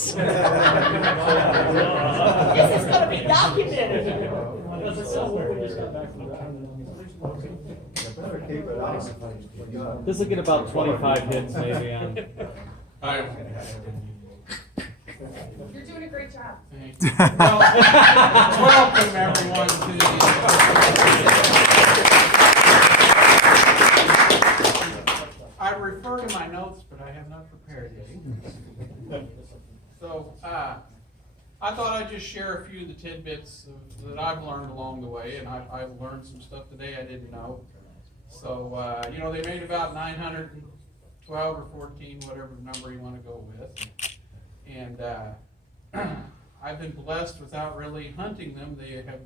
this. This is gonna be documented. This will get about 25 hits maybe on. You're doing a great job. Welcome everyone to I refer to my notes, but I have not prepared any. So, I thought I'd just share a few of the tidbits that I've learned along the way, and I've learned some stuff today I didn't know. So, you know, they made about 912 or 14, whatever number you want to go with. And I've been blessed without really hunting them. They have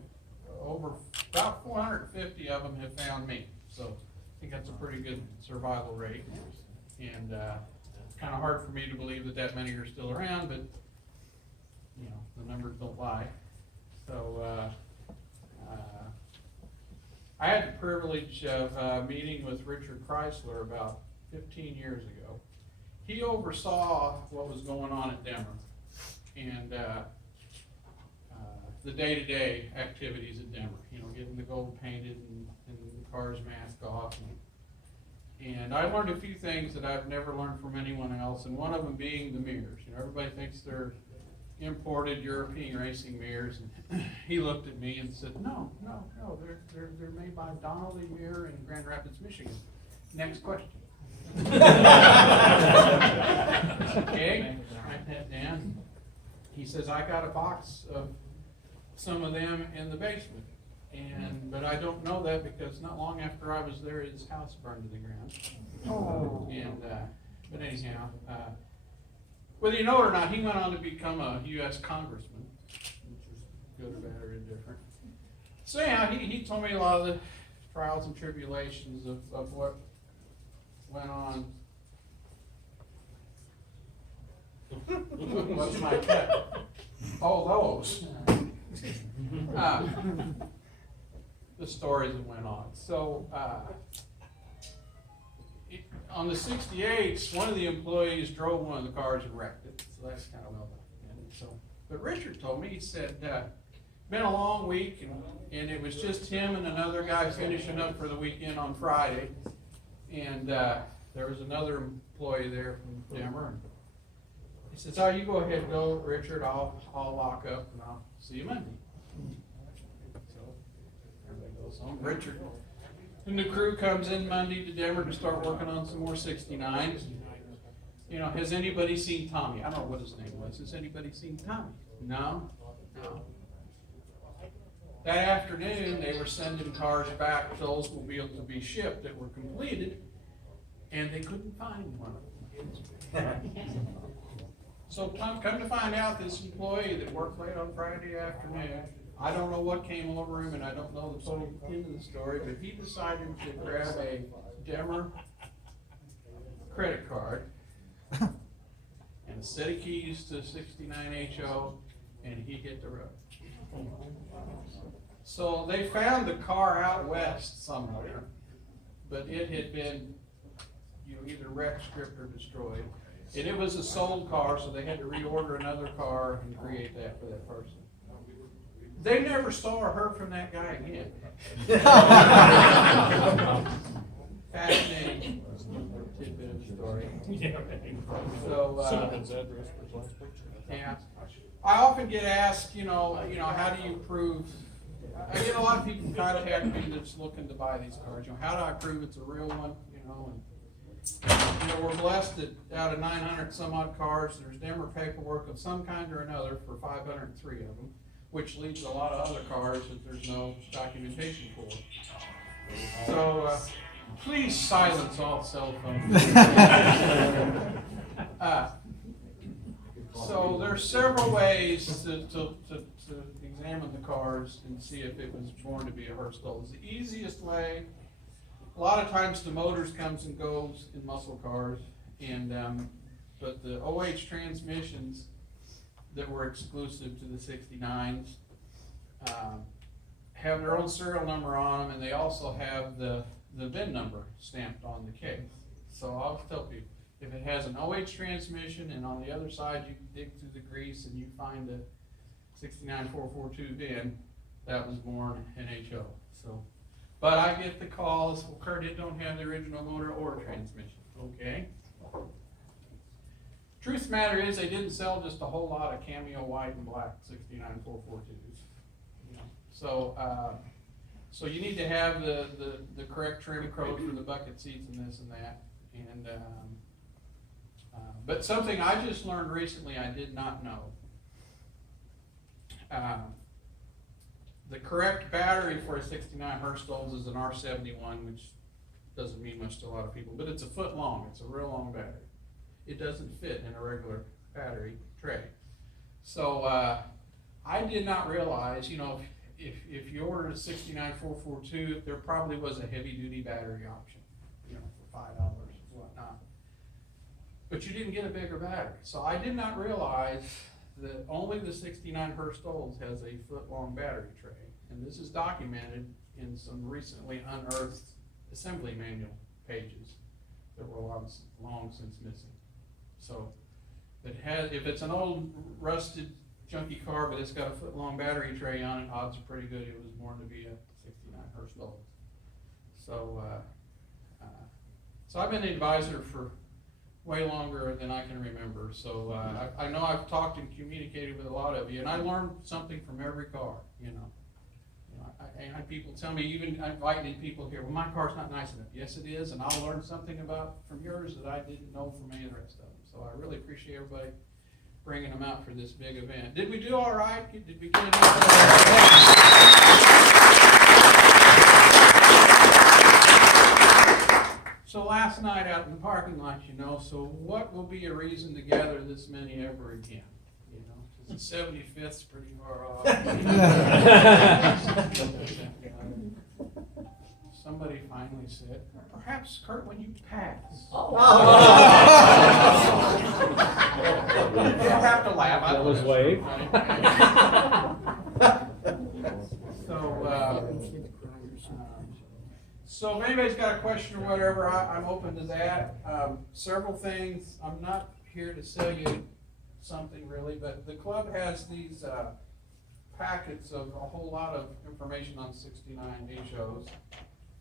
about 450 of them have found me. So I think that's a pretty good survival rate. And it's kind of hard for me to believe that many are still around, but you know, the numbers don't lie. So I had the privilege of meeting with Richard Chrysler about 15 years ago. He oversaw what was going on at Denver and the day-to-day activities at Denver. You know, getting the gold painted and the cars masked off. And I learned a few things that I've never learned from anyone else, and one of them being the mirrors. You know, everybody thinks they're imported European racing mirrors, and he looked at me and said, no, they're made by Donnelly Mirror in Grand Rapids, Michigan. Next question. Okay, write that down. He says, I got a box of some of them in the basement, but I don't know that because not long after I was there, his house burned to the ground. Oh. And but anyhow, whether you know it or not, he went on to become a U.S. congressman, which is good or bad or indifferent. So anyhow, he told me a lot of the trials and tribulations of what went on. What's my cut? Oh, those. The stories that went on. So, on the 68s, one of the employees drove one of the cars and wrecked it. So that's kind of well done. So, but Richard told me, he said, been a long week, and it was just him and another guy finishing up for the weekend on Friday. And there was another employee there from Denver. He says, "Oh, you go ahead and go, Richard. I'll lock up and I'll see you Monday." So everybody goes home. Richard and the crew comes in Monday to Denver to start working on some more 69s. You know, has anybody seen Tommy? I don't know what his name was. Has anybody seen Tommy? No. That afternoon, they were sending cars back to Oldsmobile to be shipped that were completed, and they couldn't find one of them. So come to find out, this employee that worked late on Friday afternoon, I don't know what came over him, and I don't know the total end of the story, but he decided to grab a Denver credit card and a set of keys to 69 HO, and he hit the road. So they found the car out west somewhere, but it had been either wrecked, stripped, or destroyed. And it was a sold car, so they had to reorder another car and create that for that person. They never saw or heard from that guy again. Fascinating tidbit of the story. So, yeah. I often get asked, how do you prove? I get a lot of people contact me that's looking to buy these cars. How do I prove it's a real one? We're blessed that out of 900 some odd cars, there's Denver paperwork of some kind or another for 503 of them, which leaves a lot of other cars that there's no documentation for. So please silence all cell phones. So there's several ways to examine the cars and see if it was born to be a Hurst. The easiest way. A lot of times the motors comes and goes in muscle cars, but the OH transmissions that were exclusive to the 69s have their own serial number on them, and they also have the VIN number stamped on the case. So I'll tell people, If it has an OH transmission and on the other side you dig through the grease and you find a 69442 VIN, that was born in HO. So, but I get the calls, well, Kurt, it don't have the original motor or transmission. Okay. Truth of the matter is, they didn't sell just a whole lot of cameo white and black 69442s. You know, so you need to have the correct trim code for the bucket seats and this and that. And but something I just learned recently I did not know. The correct battery for a 69 Hurst is an R71, which doesn't mean much to a lot of people, but it's a foot long. It's a real long battery. It doesn't fit in a regular battery tray. So I did not realize, you know, if you ordered a 69442, there probably was a heavy duty battery option, you know, for $5 and whatnot. But you didn't get a bigger battery. So I did not realize that only the 69 Hurst has a foot long battery tray. And this is documented in some recently unearthed assembly manual pages that were long since missing. So it has, if it's an old rusted junky car, but it's got a foot long battery tray on it, odds are pretty good it was born to be a 69 Hurst. So, so I've been an advisor for way longer than I can remember. So I know I've talked and communicated with a lot of you, and I learned something from every car, you know. And people tell me, even inviting people here, well, my car's not nice enough. Yes, it is, and I'll learn something about from yours that I didn't know from any of the rest of them. So I really appreciate everybody bringing them out for this big event. Did we do all right? Did we get enough? So last night out in the parking lot, you know, so what will be a reason to gather this many ever again? You know, because the 75th's pretty far off. Somebody finally said, perhaps, Kurt, when you pass. Oh. You don't have to laugh. I That was waved. So if anybody's got a question or whatever, I'm open to that. Several things. I'm not here to sell you something really, but the club has these packets of a whole lot of information on 69 HOs.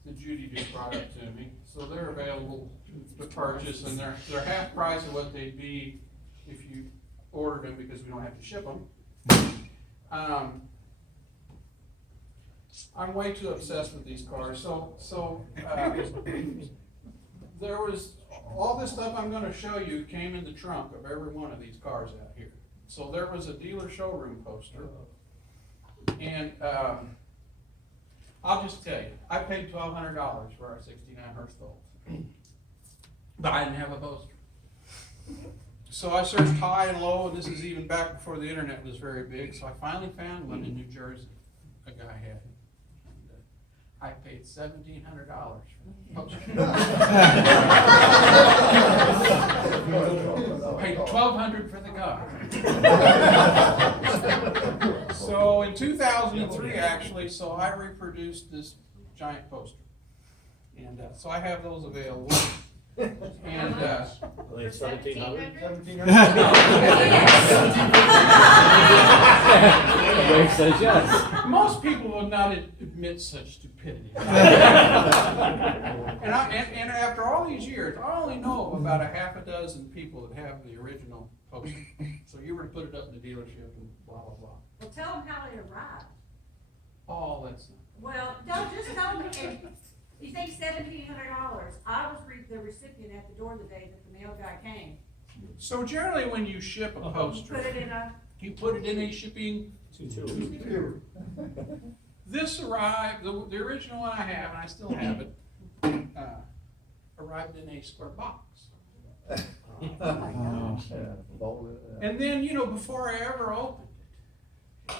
that Judy just brought up to me. So they're available to purchase, and they're half price of what they'd be if you ordered them, because we don't have to ship them. I'm way too obsessed with these cars. So there was all this stuff I'm going to show you came in the trunk of every one of these cars out here. So there was a dealer showroom poster, and I'll just tell you, I paid $1,200 for our 69 Hurst, but I didn't have a poster. So I searched high and low, and this is even back before the internet was very big. So I finally found one in New Jersey. A guy had it. I paid $1,700 for the poster. Paid $1,200 for the car. So in 2003, actually, so I reproduced this giant poster, and so I have those available. And Like 1,700? Wave says yes. most people would not admit such stupidity. And after all these years, I only know about a half a dozen people that have the original poster. So you were to put it up in the dealership and blah, blah, blah. Well, tell them how it arrived. Oh, that's not. Well, don't just tell them. You think $1,700? I was the recipient at the door the day that the mail guy came. So generally when you ship a poster, Put it in a. you put it in a shipping tube. This arrived, the original one I have, and I still have it, arrived in a square box. And then, you know, before I ever opened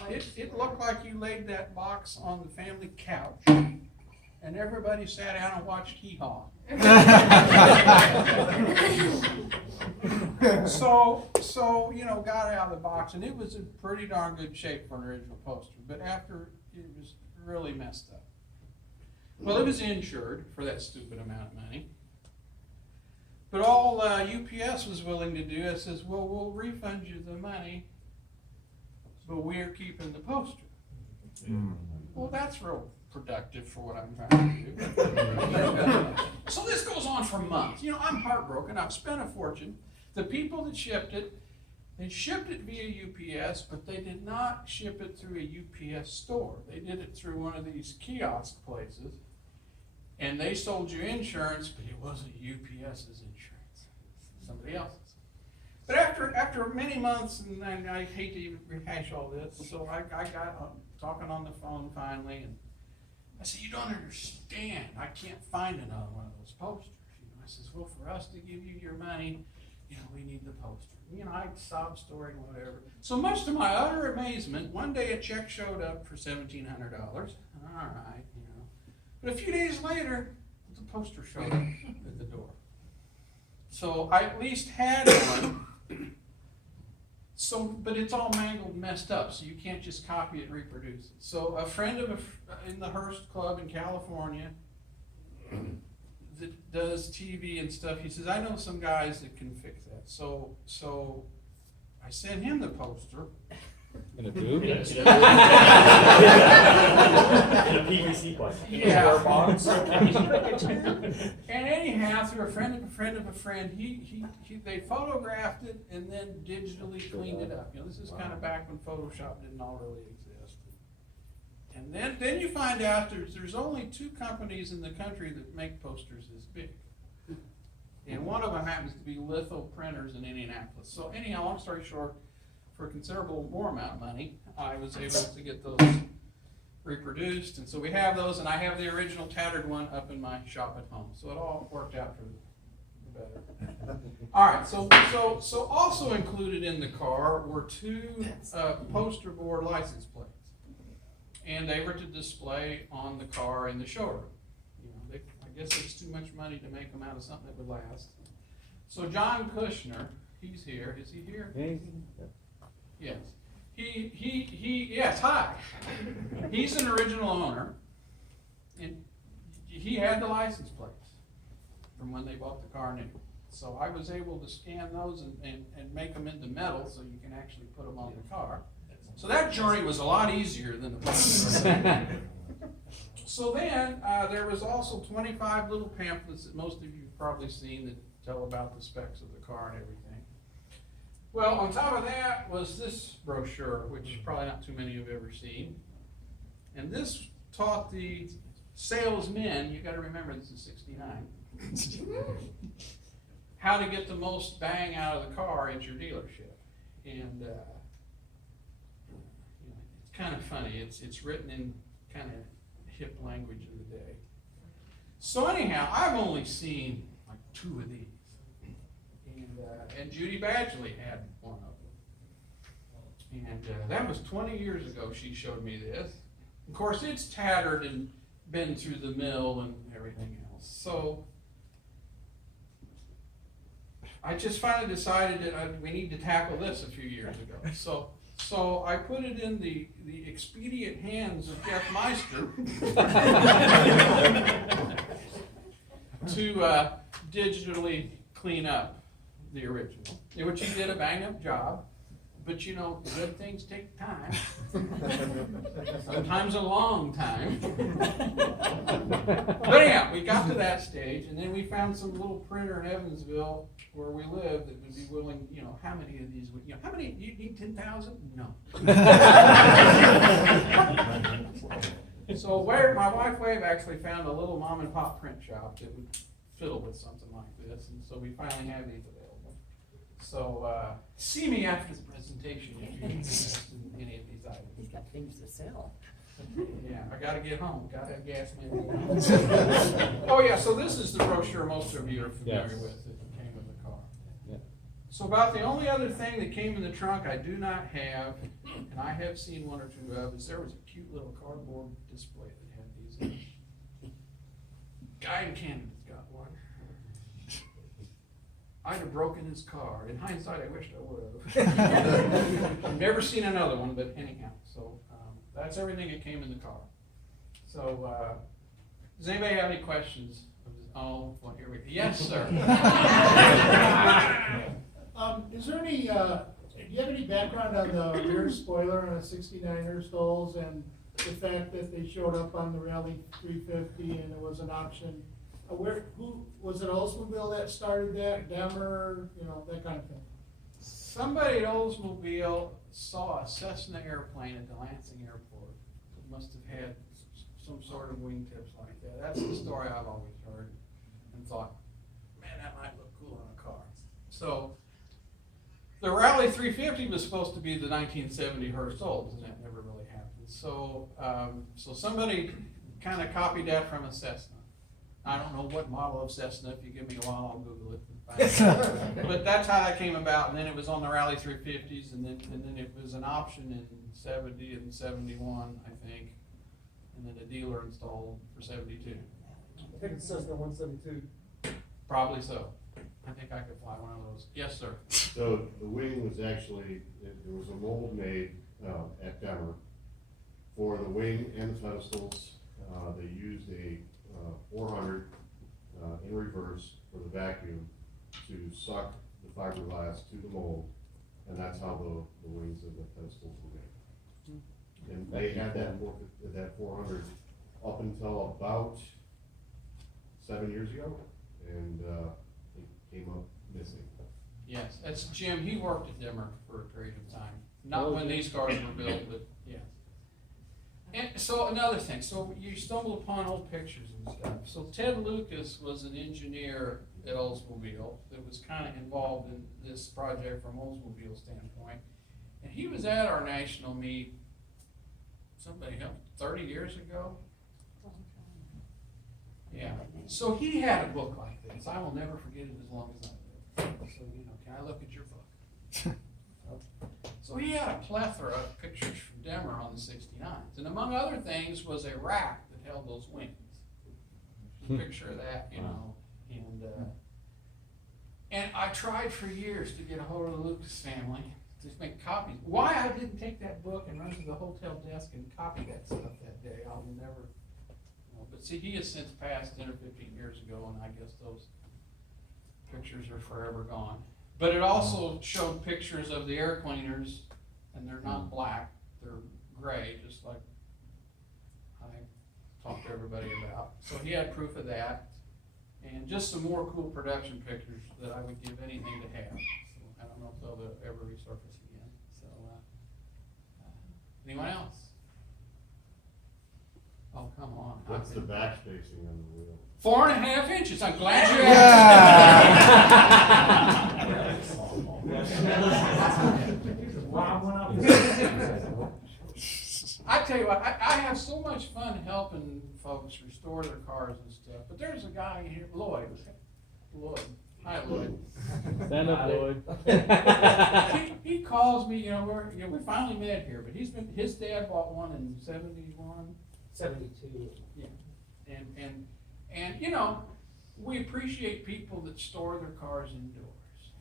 it, it looked like you laid that box on the family couch, and everybody sat down and watched Hee-Haw. So, you know, got out of the box, and it was in pretty darn good shape for an original poster, but after it was really messed up. Well, it was insured for that stupid amount of money. But all UPS was willing to do, I says, well, we'll refund you the money, but we're keeping the poster. Well, that's real productive for what I'm trying to do. So this goes on for months. You know, I'm heartbroken. I've spent a fortune. The people that shipped it, they shipped it via UPS, but they did not ship it through a UPS store. They did it through one of these kiosk places. And they sold you insurance, but it wasn't UPS's insurance, somebody else's. But after many months, and I hate to even rehash all this, so I got talking on the phone finally, and I said, you don't understand, I can't find another one of those posters. You know, I says, well, for us to give you your money, you know, we need the poster. You know, I sob story, whatever. So much to my utter amazement, one day a check showed up for $1,700. All right, you know. But a few days later, the poster showed up at the door. So I at least had one. So, but it's all mangled and messed up, so you can't just copy it and reproduce it. So a friend in the Hurst Club in California that does TV and stuff, he says, I know some guys that can fix that. So I sent him the poster. In a tube? In a PVC pipe. Yeah. Or box. And anyhow, through a friend of a friend of a friend, they photographed it and then digitally cleaned it up. You know, this is kind of back when Photoshop didn't all really exist. And then you find out there's only 2 companies in the country that make posters this big. And one of them happens to be Litho Printers in Indianapolis. So anyhow, long story short, for a considerable more amount of money, I was able to get those reproduced. And so we have those, and I have the original tattered one up in my shop at home. So it all worked out for the better. All right, so also included in the car were 2 poster board license plates. And they were to display on the car in the showroom. You know, I guess it's too much money to make them out of something that would last. So John Kushner, he's here. Is he here? Yes. Yes, hi. He's an original owner, and he had the license plates from when they bought the car new. So I was able to scan those and make them into metal so you can actually put them on the car. So that journey was a lot easier than the plastic. So then there was also 25 little pamphlets that most of you have probably seen that tell about the specs of the car and everything. Well, on top of that was this brochure, which probably not too many have ever seen. And this taught the salesmen, you gotta remember this is 69, how to get the most bang out of the car at your dealership. And you know, it's kind of funny, it's written in kind of hip language of the day. So anyhow, I've only seen like 2 of these. And Judy Badgley had one of them. And that was 20 years ago she showed me this. Of course, it's tattered and been through the mill and everything else. So I just finally decided that we need to tackle this a few years ago. So I put it in the expedient hands of Jeff Meister to digitally clean up the original, which he did a bang-up job, but you know, good things take time, sometimes a long time. But anyhow, we got to that stage, and then we found some little printer in Evansville where we live that would be willing, you know, how many of these would, you know, how many, do you need 10,000? No. So my wife Wave actually found a little mom and pop print shop that would fiddle with something like this, and so we finally have these available. So see me after the presentation if you're interested in any of these items. He's got things to sell. Yeah, I gotta get home, gotta have gas money. Oh yeah, so this is the brochure most of you are familiar Yes. with that came with the car. Yeah. So about the only other thing that came in the trunk I do not have, and I have seen 1 or 2 of, is there was a cute little cardboard display that had these in it. Guy in Canada's got one. I'd have broken his car. In hindsight, I wished I would have. I've never seen another one, but anyhow, so that's everything that came in the car. So does anybody have any questions Oh, well, here we, yes, sir. Is there any, do you have any background on the rear spoiler on a '69 Hurst and the fact that they showed up on the Rally 350 and it was an auction? Who, was it Oldsmobile that started that, Demmer, you know, that kind of thing? Somebody at Oldsmobile saw a Cessna airplane at the Lansing airport. It must have had some sort of wingtips like that. That's the story I've always heard and thought, man, that might look cool on a car. So the Rally 350 was supposed to be the 1970 Hurst Olds, and that never really happened. So, so somebody kind of copied that from a Cessna. I don't know what model of Cessna. If you give me a while, I'll Google it. And find it. But that's how that came about. And then it was on the Rally 350s, and then it was an option in 70 and 71, I think, and then a dealer installed for 72. I think it says the 172. Probably so. I think I could fly one of those. Yes, sir. So the wing was actually, it was a mold made at Demmer for the wing and the pedestals. They used a 400 in reverse for the vacuum to suck the fiberglass to the mold, and that's how the wings and the pedestals were made. And they had that 400 up until about 7 years ago, and it came up missing. Yes, that's Jim. He worked at Demmer for a period of time. Not when these cars were built, but yeah. And so another thing, so you stumble upon old pictures and stuff. So Ted Lucas was an engineer at Oldsmobile that was kind of involved in this project from Oldsmobile standpoint. And he was at our national meet, somebody helped, 30 years ago? Yeah, so he had a book like this. I will never forget it as long as I live. So, you know, can I look at your book? So he had a plethora of pictures from Demmer on the 69s. And among other things was a rack that held those wings. Picture of that, you know. And I tried for years to get a hold of the Lucas family to make copies. Why I didn't take that book and run to the hotel desk and copy that stuff that day, I'll never know. But see, he has since passed 10 or 15 years ago, and I guess those pictures are forever gone. But it also showed pictures of the air cleaners, and they're not black, they're gray, just like I talked to everybody about. So he had proof of that, and just some more cool production pictures that I would give anything to have. So I don't know if they'll ever resurface again. So, anyone else? Oh, come on. What's the back spacing on the wheel? 4.5 inches. I'm glad you asked. I tell you what, I have so much fun helping folks restore their cars and stuff. But there's a guy here, Lloyd. Hi, Lloyd. Stand up, Lloyd. He calls me. You know, we finally met here, but his dad bought one in 71. 72. Yeah, and you know, we appreciate people that store their cars indoors.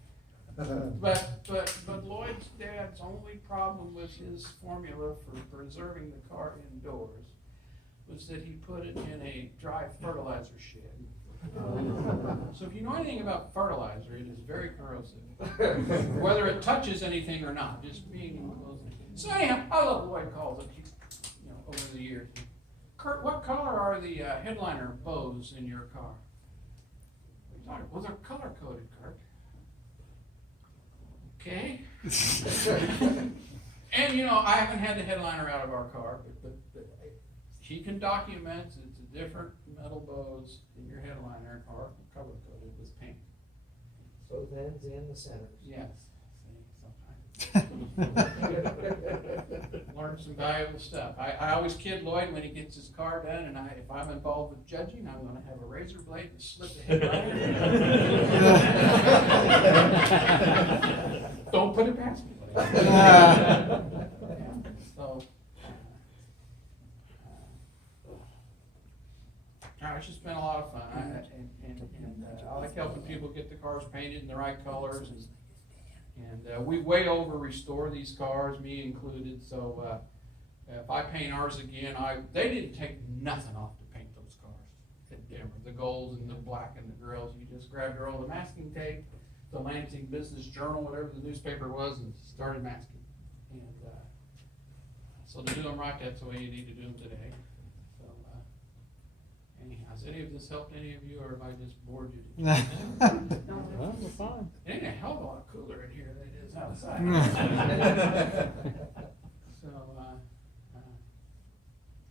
But Lloyd's dad's only problem with his formula for preserving the car indoors was that he put it in a dry fertilizer shed. So if you know anything about fertilizer, it is very corrosive, whether it touches anything or not, just being enclosed. So anyhow, I love Lloyd calls it, you know, over the years. Kurt, what color are the headliner bows in your car? Well, they're color coded, Kurt. Okay. And you know, I haven't had the headliner out of our car, but he can document it's a different metal bows in your headliner are color coded with paint. Both ends and the centers. Yes. Learn some valuable stuff. I always kid Lloyd when he gets his car done, and if I'm involved with judging, I'm going to have a razor blade and slip the headliner. Don't put it past me. Yeah, so, it's just been a lot of fun. I like helping people get the cars painted in the right colors, and we way over restore these cars, me included. So if I paint ours again, they didn't take nothing off to paint those cars at dimmer, the gold and the black and the grills. You just grabbed your roll of masking tape, the Lansing Business Journal, whatever the newspaper was, and started masking. And, so to do them right, that's the way you need to do them today. So, anyhow, has any of this helped any of you, or have I just bored you? Well, we're fine. It ain't a hell of a lot cooler in here than it is outside. So,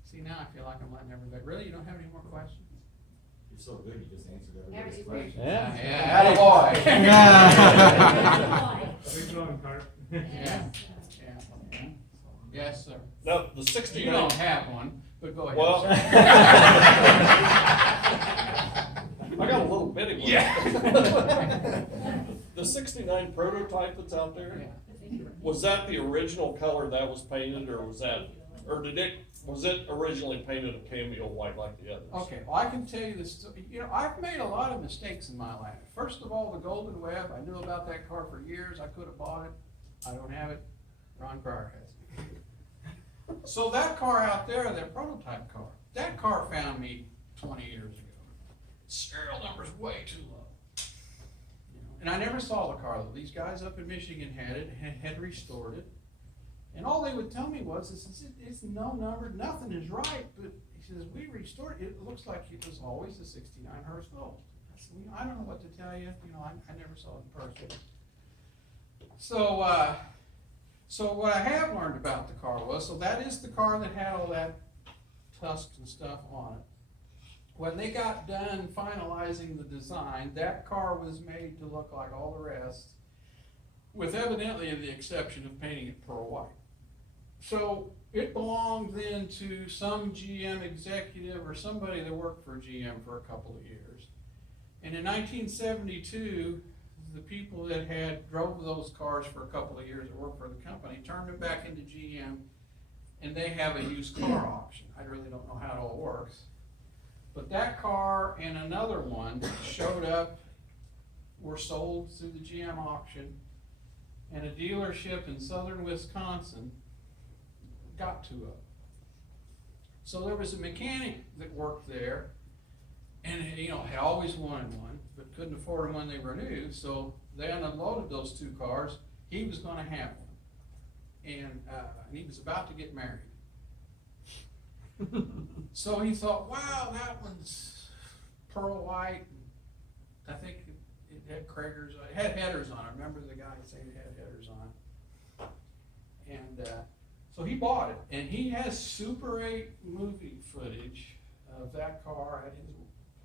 see, now I feel like I'm letting everybody, really, you don't have any more questions? You're so good, you just answered everybody's Everybody's question. Yeah. Big one, Kurt. Yeah. Yes, sir. No, the You 69. don't have one, but go ahead. Well, sir. I got a little bitty one. Yeah. The 69 prototype that's out there, Yeah. was that the original color that was painted, or was it originally painted a cameo white like the others? Okay, well, I can tell you this, I've made a lot of mistakes in my life. First of all, the Golden Web, I knew about that car for years, I could have bought it, I don't have it, Ron Cryer has it. So that car out there, that prototype car, that car found me 20 years ago. Serial number's way too low. And I never saw the car though, these guys up in Michigan had it, had restored it. And all they would tell me was, it's no numbered, nothing is right, but he says, we restored it, it looks like it was always a 69 Hurst Gold. I said, I don't know what to tell you, I never saw it in person. So what I have learned about the car was, so that is the car that had all that tusks and stuff on it. When they got done finalizing the design, that car was made to look like all the rest, with evidently the exception of painting it pearl white. So it belonged then to some GM executive or somebody that worked for GM for a couple of years. And in 1972, the people that had drove those cars for a couple of years that worked for the company turned them back into GM, and they have a used car auction. I really don't know how it all works. But that car and another one showed up, were sold through the GM auction, and a dealership in southern Wisconsin got two of them. So there was a mechanic that worked there, and had always wanted one, but couldn't afford them when they were new, so they unloaded those two cars. He was gonna have one, and he was about to get married. So he thought, wow, that one's pearl white, I think it had Kragers, it had headers on it. Remember the guy saying it had headers on it? And so he bought it, and he has Super 8 movie footage of that car at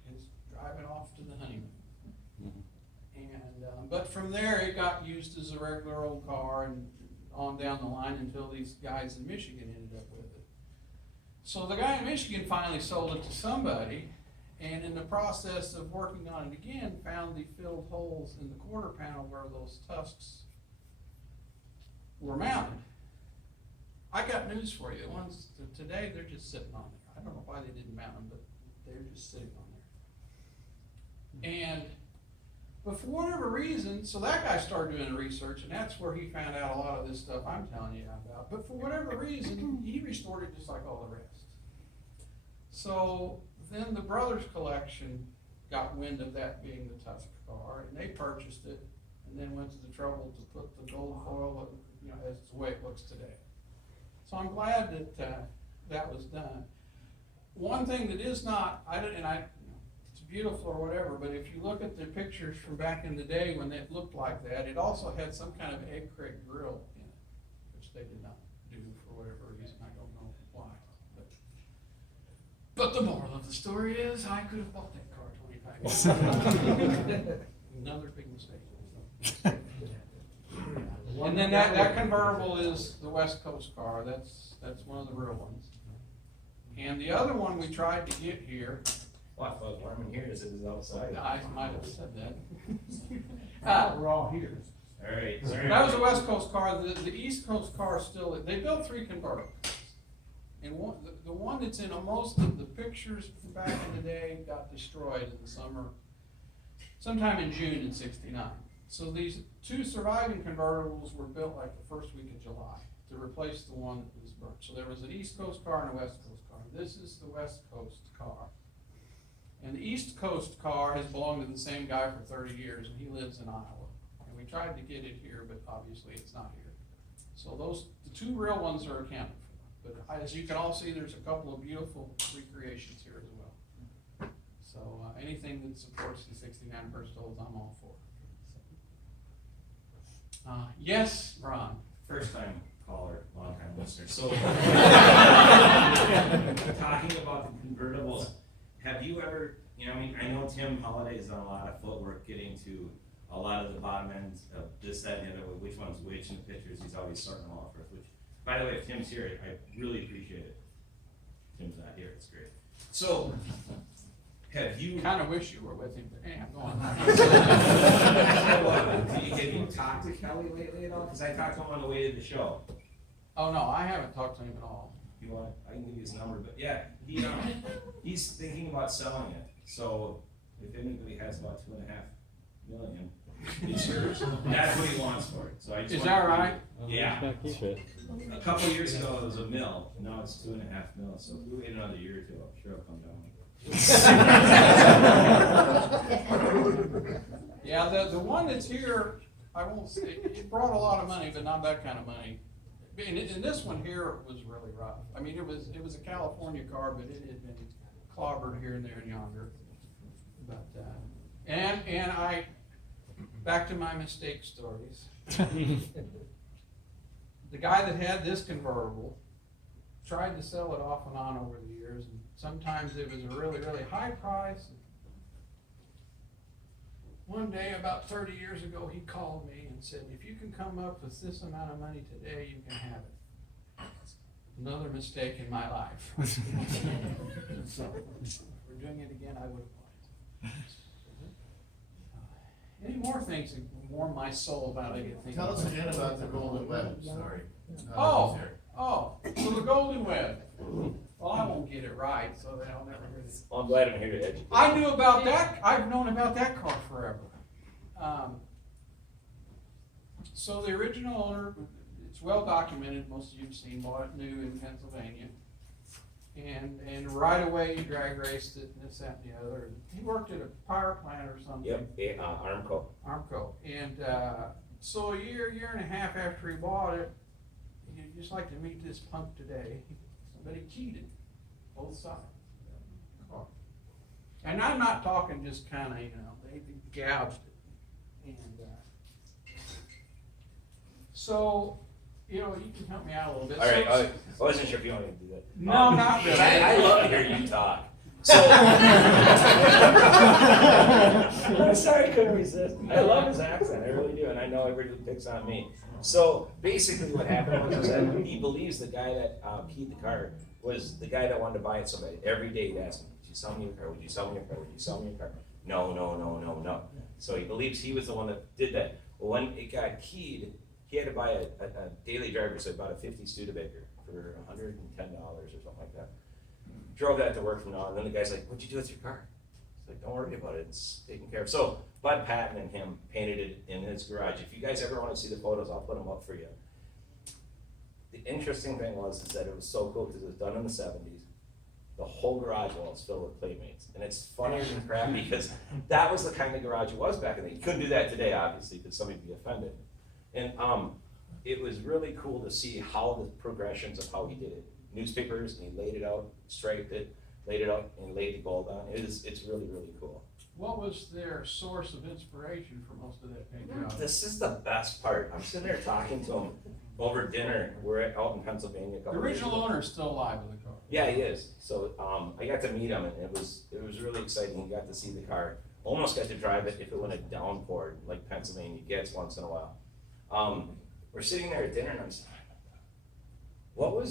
his driving off to the honeymoon. And but from there, it got used as a regular old car, and on down the line until these guys in Michigan ended up with it. So the guy in Michigan finally sold it to somebody, and in the process of working on it again, found the filled holes in the quarter panel where those tusks were mounted. I got news for you. The ones today, they're just sitting on there. I don't know why they didn't mount them, but they're just sitting on there. And but for whatever reason, so that guy started doing the research, and that's where he found out a lot of this stuff I'm telling you about. But for whatever reason, he restored it just like all the rest. So then the Brothers Collection got wind of that being the Tusk car, and they purchased it, and then went to the trouble to put the gold foil, as the way it looks today. So I'm glad that that was done. One thing that is not, it's beautiful or whatever, but if you look at the pictures from back in the day when it looked like that, it also had some kind of egg crate grill in it, which they did not do for whatever reason. I don't know why. But the moral of the story is, I could have bought that car 25 years ago. Another big mistake. And then that convertible is the West Coast car. That's one of the real ones. And the other one we tried to get here. Well, I thought warm in here, this is outside. I might have said that. We're all here. All right. That was a West Coast car. The East Coast car still, they built 3 convertibles. And the one that's in most of the pictures from back in the day got destroyed in the summer, sometime in June in '69. So these 2 surviving convertibles were built like the first week of July to replace the one that was burnt. So there was an East Coast car and a West Coast car. This is the West Coast car. And the East Coast car has belonged to the same guy for 30 years, and he lives in Iowa. And we tried to get it here, but obviously it's not here. So the two real ones are accounted for. But as you can all see, there's a couple of beautiful recreations here as well. So anything that supports the 69 Hurst Olds, I'm all for. Yes, Ron? First time caller, long time listener, so. Talking about the convertibles, have you ever, I mean, I know Tim Holliday's done a lot of footwork getting to a lot of the bottom ends of this, that, and the other, which one's which in the pictures, he's always sorting them all for us, which, by the way, if Tim's here, I really appreciate it. Tim's not here, it's great. So, have you? Kind of wish you were with him, but go on. Have you talked to Kelly lately at all? Because I talked to him on the way to the show. Oh, no, I haven't talked to him at all. You want, I can give you his number, but yeah, he's thinking about selling it. So if anybody has about $2.5 million, it's yours. That's what he wants for it. So I just Is that right? Yeah. Keep it. A couple years ago it was $1 million, now it's $2.5 million. So if we wait another year or two, I'm sure it'll come down. Yeah, the one that's here, I won't say, it brought a lot of money, but not that kind of money. And this one here was really rough. I mean, it was a California car, but it had been clobbered here and there and yonder. But, and I, back to my mistake stories. The guy that had this convertible tried to sell it off and on over the years, and sometimes it was a really, really high price. One day, about 30 years ago, he called me and said, if you can come up with this amount of money today, you can have it. Another mistake in my life. So, if we're doing it again, I would apply. Any more things that warm my soul about anything? Tell us again about the golden web, sorry. Oh, so the golden web. Well, I won't get it right, so that I'll never hear this. Well, I'm glad I'm here to educate. I knew about that, I've known about that car forever. So the original owner, it's well documented, most of you've seen, bought it new in Pennsylvania. And right away he drag raced it and this, that, and the other. He worked at a power plant or something. Yep, Armco. And so a year and a half after he bought it, he'd just like to meet this punk today. Somebody cheated, both sides. And I'm not talking just kind of, they gouged it. And so, you can help me out a little bit. All right, So- I wasn't sure if you wanted to do that. No, not really. I love to hear you talk. So, I'm sorry, I couldn't resist. I love his accent, I really do, and I know everybody picks on me. So basically what happened was that he believes the guy that keyed the car was the guy that wanted to buy it so bad. Every day he'd ask him, would you sell me your car, would you sell me your car, would you sell me your car? No. So he believes he was the one that did that. Well, when it got keyed, he had to buy a daily driver, so he bought a 50 Studebaker for $110 or something like that. Drove that to work from now, and then the guy's like, what'd you do with your car? He's like, don't worry about it, it's taken care of. So Bud Patton and him painted it in his garage. If you guys ever want to see the photos, I'll put them up for you. The interesting thing was that it was so cool because it was done in the 70s. The whole garage wall is filled with Playmates. And it's funnier than crap because that was the kind of garage it was back in the day. You couldn't do that today, obviously, because somebody would be offended. And it was really cool to see how the progressions of how he did it. Newspapers, and he laid it out, striped it, laid it out, and laid the gold on. It's really, really cool. What was their source of inspiration for most of that paint job? This is the best part. I'm sitting there talking to him over dinner. We're out in Pennsylvania. The original owner's still alive with the car. Yeah, he is. So I got to meet him, and it was really exciting. He got to see the car. Almost got to drive it if it went a downpour, like Pennsylvania gets once in a while. We're sitting there at dinner, and I'm saying, what were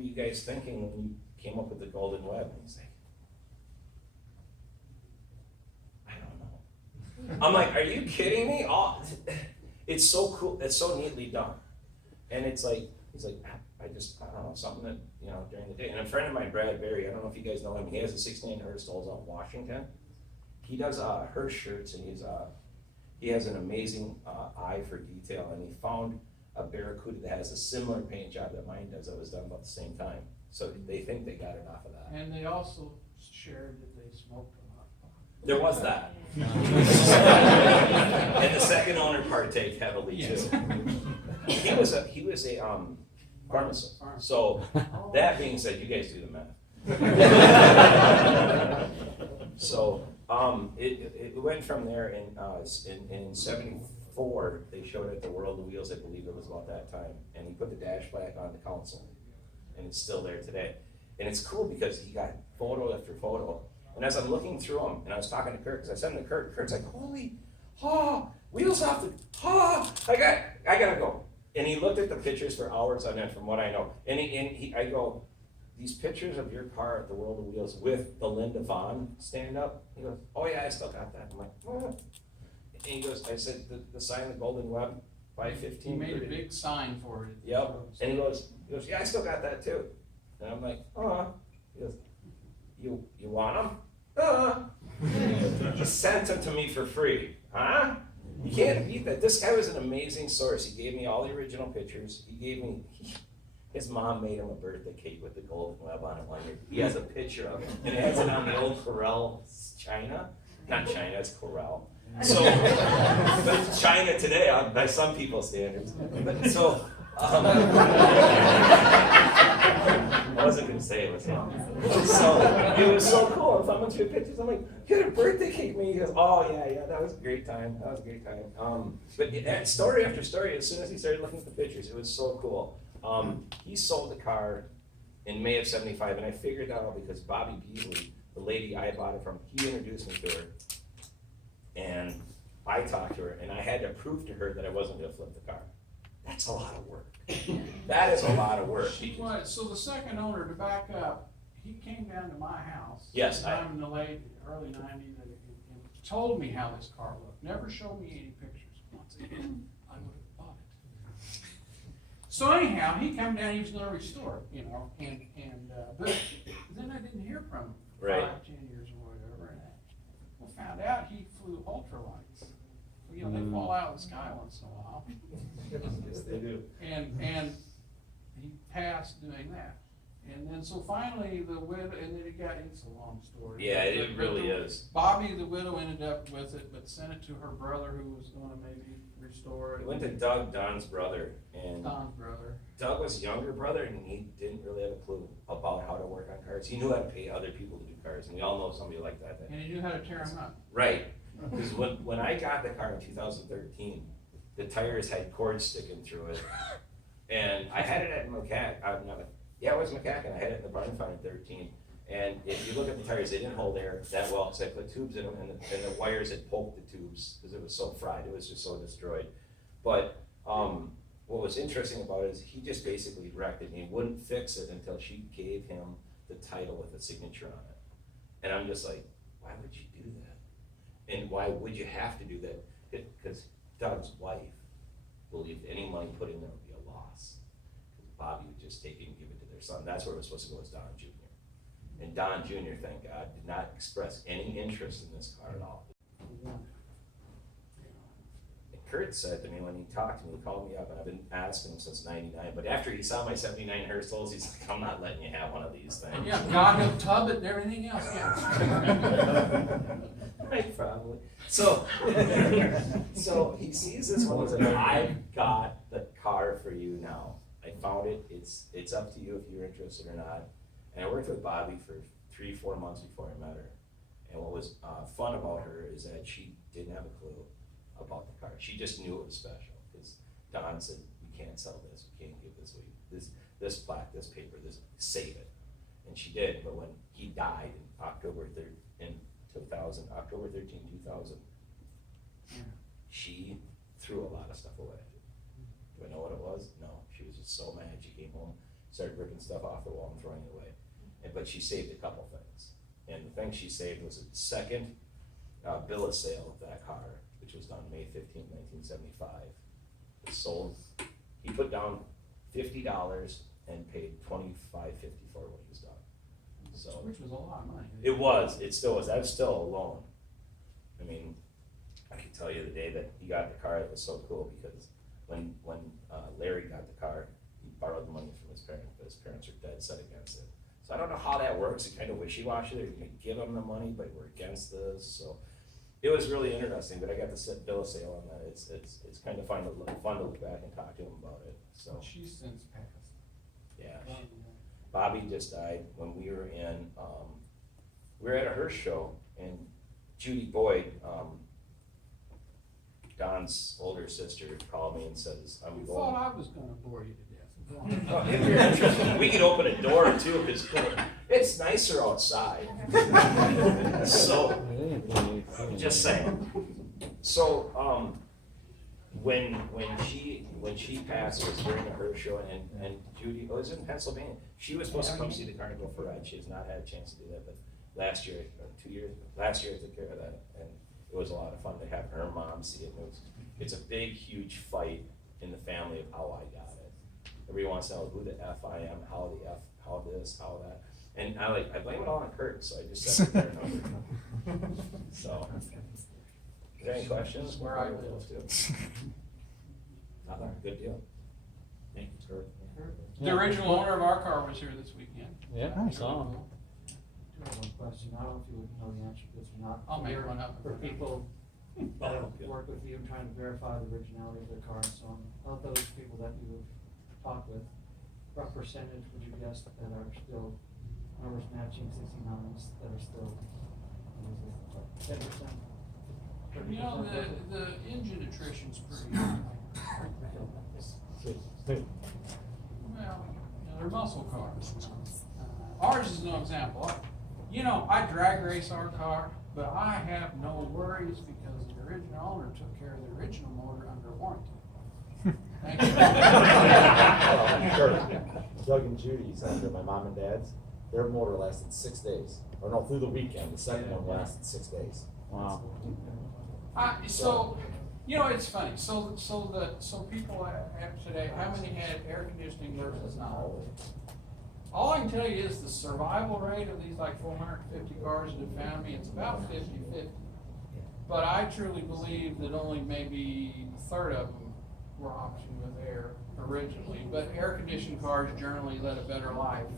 you guys thinking when you came up with the golden web? And he's like, I don't know. I'm like, are you kidding me? It's so cool. It's so neatly done. And it's like, he's like, I don't know, something that, during the day. And a friend of mine, Brad Berry, I don't know if you guys know him, he has a 69 Hurst Olds out in Washington. He does Hurst shirts, and he has an amazing eye for detail, and he found a Barracuda that has a similar paint job that mine does that was done about the same time. So they think they got it off of that. And they also shared that they smoked a lot. There was that. And the second owner partaked heavily too. He was a pharmacist. So that being said, you guys do the math. So it went from there in '74. They showed it at the World of Wheels. I believe it was about that time, and he put the dash plaque on the console, and it's still there today. And it's cool because he got photo after photo. And as I'm looking through them, and I was talking to Kurt, because I said to Kurt, Kurt's like, holy, wheels off the, I gotta go. And he looked at the pictures for hours on end, from what I know. And I go, these pictures of your car at the World of Wheels with the Linda Vaughn stand up. He goes, oh yeah, I still got that. I'm like, oh. And he goes, I said, the sign, the Golden Web, 515. He made a big sign for it. Yep. And he goes, yeah, I still got that too. And I'm like, He goes, you want them? He sent them to me for free. Huh? You can't beat that. This guy was an amazing source. He gave me all the original pictures. His mom made him a birthday cake with the Golden Web on it one year. He has a picture of it, and it has it on the old Corel China. Not China, it's Corel. So, but China today, by some people's standards. So, I wasn't going to say it was him. So it was so cool. I'm thumbing through pictures. I'm like, you had a birthday cake me. He goes, oh yeah, that was a great time. But story after story, as soon as he started looking at the pictures, it was so cool. He sold the car in May of '75, and I figured that out because Bobby Beasley, the lady I bought it from, he introduced me to her, and I talked to her, and I had to prove to her that I wasn't going to flip the car. That's a lot of work. That is a lot of work. So the second owner, to back up, he came down to my house. Yes, I'm in the early '90s, and told me how this car looked. Never showed me any pictures. Once again, I would have bought it. So anyhow, he come down. He was going to restore it, but then I didn't hear from him for 5, 10 years or whatever. And I found out he flew ultralights. They fall out of the sky once in a while. Yes, they do. And he passed doing that. And then so finally the widow, and then it's a long story. Yeah, it really is. Bobby, the widow, ended up with it, but sent it to her brother who was gonna maybe restore it. It went to Doug, Don's brother, and Don's brother. Doug was a younger brother, and he didn't really have a clue about how to work on cars. He knew how to pay other people to do cars, and we all know somebody like that. And he knew how to tear them up. Right. Because when I got the car in 2013, the tires had cords sticking through it, and I had it at it was McCacken. I had it in the barn find in 13, and if you look at the tires, they didn't hold air that well because I put tubes in them, and the wires had poked the tubes because it was so fried. It was just so destroyed. But what was interesting about it is he just basically wrecked it, and he wouldn't fix it until she gave him the title with a signature on it. And I'm just like, why would you do that? And why would you have to do that? Because Doug's wife believed any money put in there would be a loss. Because Bobby would just take it and give it to their son. That's where it was supposed to go, was Don Jr. And Don Jr., thank God, did not express any interest in this car at all. And Kurt said to me when he talked to me, he called me up, and I've been asking him since '99, but after he saw my '79 Hurst, he's like, I'm not letting you have one of these things. Yeah, God, he'll tub it and everything else, yeah. Right, probably. So he sees this one and says, I've got the car for you now. I found it. It's up to you if you're interested or not. And I worked with Bobby for 3-4 months before I met her. And what was fun about her is that she didn't have a clue about the car. She just knew it was special because Don said, "We can't sell this. We can't give this away. This plaque, this paper, save it." And she did. But when he died in October 13, 2000, she threw a lot of stuff away. Do I know what it was? No. She was just so mad. She came home, started ripping stuff off the wall and throwing it away. But she saved a couple things. And the thing she saved was a second bill of sale of that car, which was done May 15, 1975. It sold. He put down $50 and paid $25.50 for when he was done. So, which was a lot of money. It was. It still was. That was still a loan. I mean, I can tell you the day that he got the car, it was so cool because when Larry got the car, he borrowed the money from his parents, but his parents are dead set against it. So I don't know how that works, it's kind of wishy-washy, they're gonna give them the money, but we're against this, so. It was really interesting, but I got to sit bill of sale on that, it's kind of fun to look back and talk to him about it, so, She's since passed. yeah. Bobby just died when we were in, we were at a Hurst show, and Judy Boyd, Don's older sister, called me and says, I'm You going. thought I was gonna bore you to death. Well, if you're interested, we could open a door too, because it's nicer outside. So, just saying. So, when she passed, it was during the Hurst show, and Judy, it was in Pennsylvania. She was supposed to come see the carnival for ride. She has not had a chance to do that, but last year, or 2 years, last year I took care of that, and it was a lot of fun to have her mom see it. It's a big, huge fight in the family of how I got it. Everyone wants to know who the F I am, how the F, how this, how that. And I blame it all on Kurt, so I just set it there number. So, is there any questions? Where I live. Nothing, good deal. Thank you, Kurt. The original owner of our car was here this weekend. Yeah, I saw him. I have one question, I don't know if you would know the answer to this or not. I'll make one up. For people that have worked with you, trying to verify the originality of their car and so on, of those people that you have talked with, what percentage would you guess that are still numbers matching 69s that are still, 10%? You know, the engine attrition's pretty high. Well, they're muscle cars. Ours is no example. I drag race our car, but I have no worries because the original owner took care of the original motor under warranty. Thank you. Doug and Judy's, under my mom and dad's, their motor lasted 6 days. Or no, through the weekend, the second one lasted 6 days. Wow. It's funny. So people have today, how many had air conditioning versus not? All I can tell you is the survival rate of these like 450 cars that have found me, it's about 50-50. But I truly believe that only maybe a third of them were optioned with air originally. But air conditioned cars generally led a better life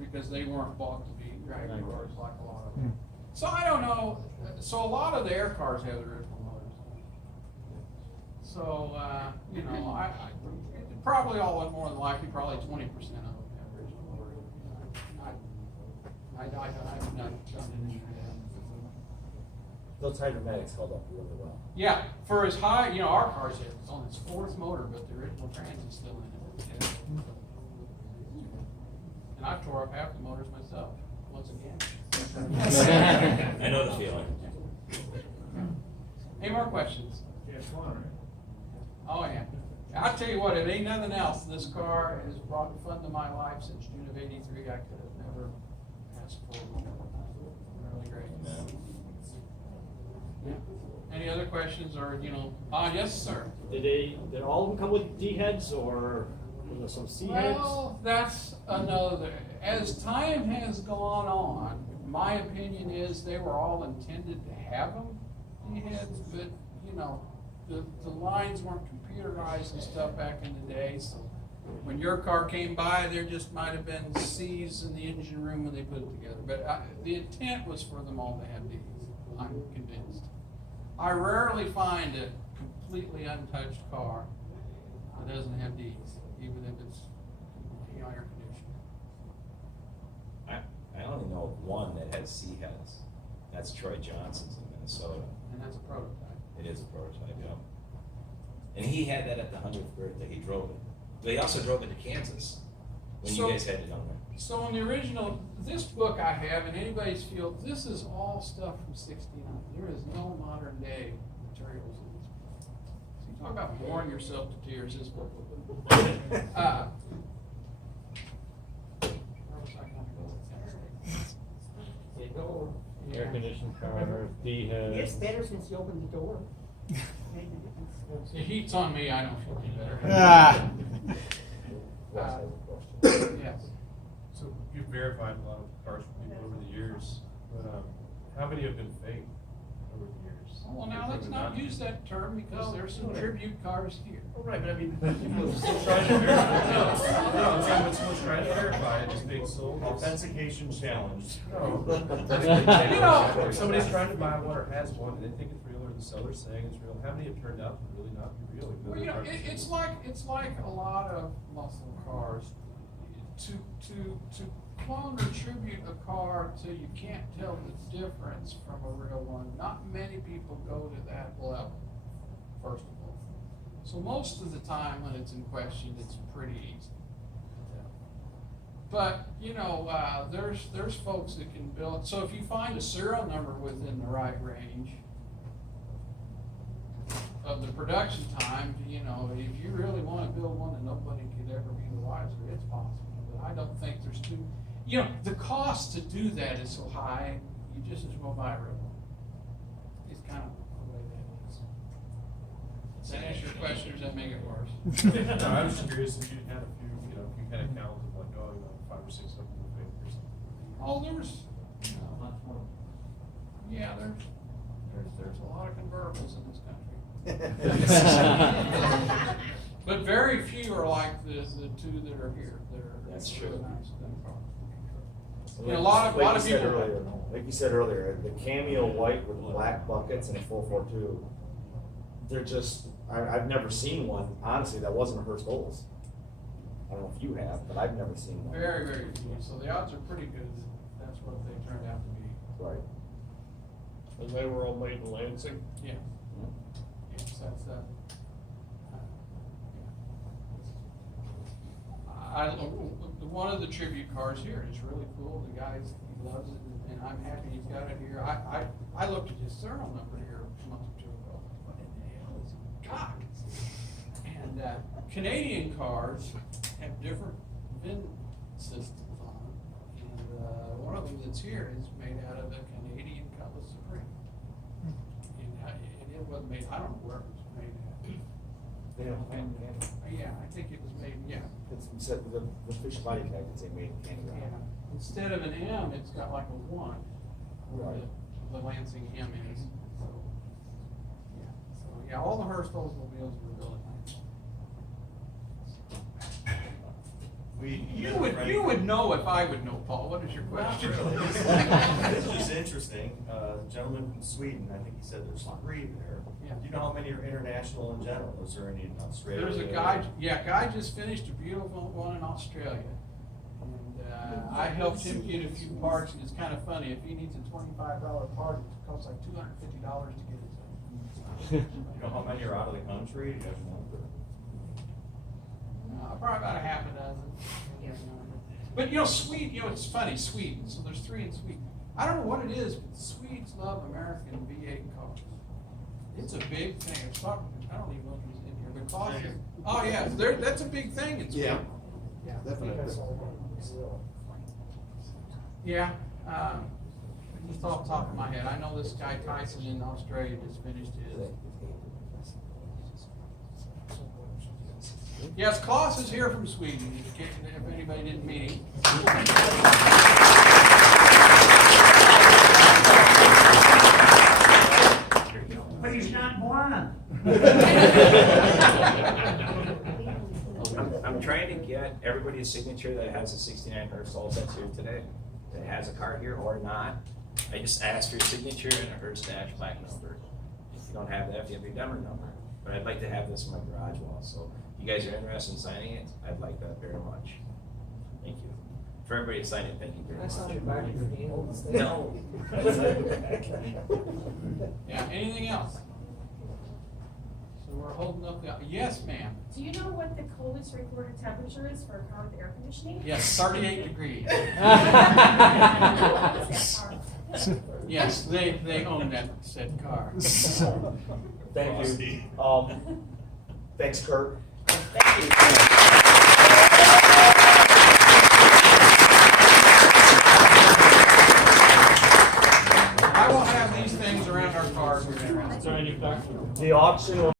because they weren't bought to be dragging cars like a lot of them. So I don't know. So a lot of the air cars have the original motors. So, I probably all more than likely, probably 20% of them have original motors. I've not done anything. Those hydromatics held up really well. Yeah, for as high, our car's on its fourth motor, but the original transit's still in it. And I tore up half the motors myself, once again. I know the feeling. Any more questions? Yes, one, right? Oh, yeah. I'll tell you what, if ain't nothing else, this car has brought fun to my life since June of '83. I could have never asked for more. Really great. Yeah. Any other questions or, yes, sir. Did all of them come with D heads or was there some C heads? Well, that's another, as time has gone on, my opinion is they were all intended to have them, D-heads, but, the lines weren't computerized and stuff back in the day, so when your car came by, there just might have been C's in the engine room when they put it together, but the intent was for them all to have D's, I'm convinced. I rarely find a completely untouched car that doesn't have D's, even if it's, air conditioned. I only know of one that has C heads. That's Troy Johnson's in Minnesota. And that's a prototype. It is a prototype, yeah. And he had that at the 100th birthday. He drove it. But he also drove it to Kansas when you guys had it on there. So in the original, this book I have in anybody's field, this is all stuff from '69. There is no modern day materials in this book. So you talk about boring yourself to tears, this book. Air conditioned car, D heads. It's better since you opened the door. The heat's on me, I don't feel any better. Yes. So you've verified a lot of cars from people over the years, but how many have been fake over the years? Well, now let's not use that term because there's some tribute cars here. Oh, right, but I mean, people are still trying to verify, no, I'm saying, but someone's trying to verify it, just being sold. Authentication challenge. No. You know- If somebody's trying to buy one or has one, and they think it's real, or the seller's saying it's real, how many have turned out to really not be real? even though Well, you they're know, hard to it's see? like a lot of muscle cars. To clone or tribute a car till you can't tell the difference from a real one, not many people go to that level, first of all. So most of the time when it's in question, it's pretty easy. But, you know, there's folks that can build, so if you find a serial number within the right range of the production time, you know, if you really wanna build one that nobody could ever be the wiser, it's possible. But I don't think there's too, you know, the cost to do that is so high, you just as well buy a real one. It's kind of the way that is. Does that answer your question, or does that make it worse? No, I was just curious if you had a few, you know, if you kind of counted like, oh, you know, 5 or 6 of them were fake or something. Oh, yeah, there's a lot of convertibles in this country. But very few are like the two that are here, that are. That's really true. nice. Like Yeah, a lot you of said people. earlier, like you said earlier, the cameo white with black buckets and a 442, they're just, I've never seen one, honestly, that wasn't a Hurst Olds. I don't know if you have, but I've never seen one. Very, very few, so the odds are pretty good that that's what they turned out to be. Right. And they were all made in Lansing? Yeah. Yes, that's, one of the tribute cars here is really cool, the guy, he loves it, and I'm happy he's got it here. I looked at his serial number here a month or two ago, what in the hell is he got? And, Canadian cars have different VIN systems on them, and, one of them that's here is made out of a Canadian Cutlass Supreme. And it wasn't made, I don't know where it was made at. Yeah, I think it was made, yeah. It's, you said the fish body tag, it's made in Canada. Yeah. Instead of an M, it's got like a 1, where Right. the Lansing M is, so. Yeah, all the Hurst Oldsmobiles were really nice. You would know if I would know, Paul. What is your question? This was interesting. Gentleman from Sweden, I think he said there's 3 there. Yeah. Do you know how many are international in general? Is there any in Australia? There's a guy just finished a beautiful one in Australia. And I helped him get a few parts, and it's kind of funny, if he needs a $25 part, it costs like $250 to get it to him. You know how many are out of the country? Do you have a number? Probably about a half a dozen. But you know, Sweden, you know, it's funny, Sweden, so there's 3 in Sweden. I don't know what it is, but the Swedes love American V8 cars. It's a big thing. I don't even know if he's in here, but cost is, oh yeah, that's a big thing in Sweden. Yeah, definitely. Yeah, just off the top of my head, I know this guy Tyson in Australia just finished his. Yes, Klaus is here from Sweden, if anybody didn't meet him. But he's not blind. I'm trying to get everybody's signature that has a 69 Hurst Olds that's here today, that has a car here or not. I just asked for your signature and a Hurst dash black number. If you don't have that, you have your Denver number. But I'd like to have this in my garage wall, so if you guys are interested in signing it, I'd like that very much. Thank you. For everybody to sign it, thank you very much. No. Yeah, anything else? So we're holding up the, yes, ma'am. Do you know what the coldest recorded temperature is for a car with air conditioning? Yes, 38 degrees. Yes, they own that said car. Thank you. Thanks, Kurt. I will have these things around our cars. Sorry, back. The auction will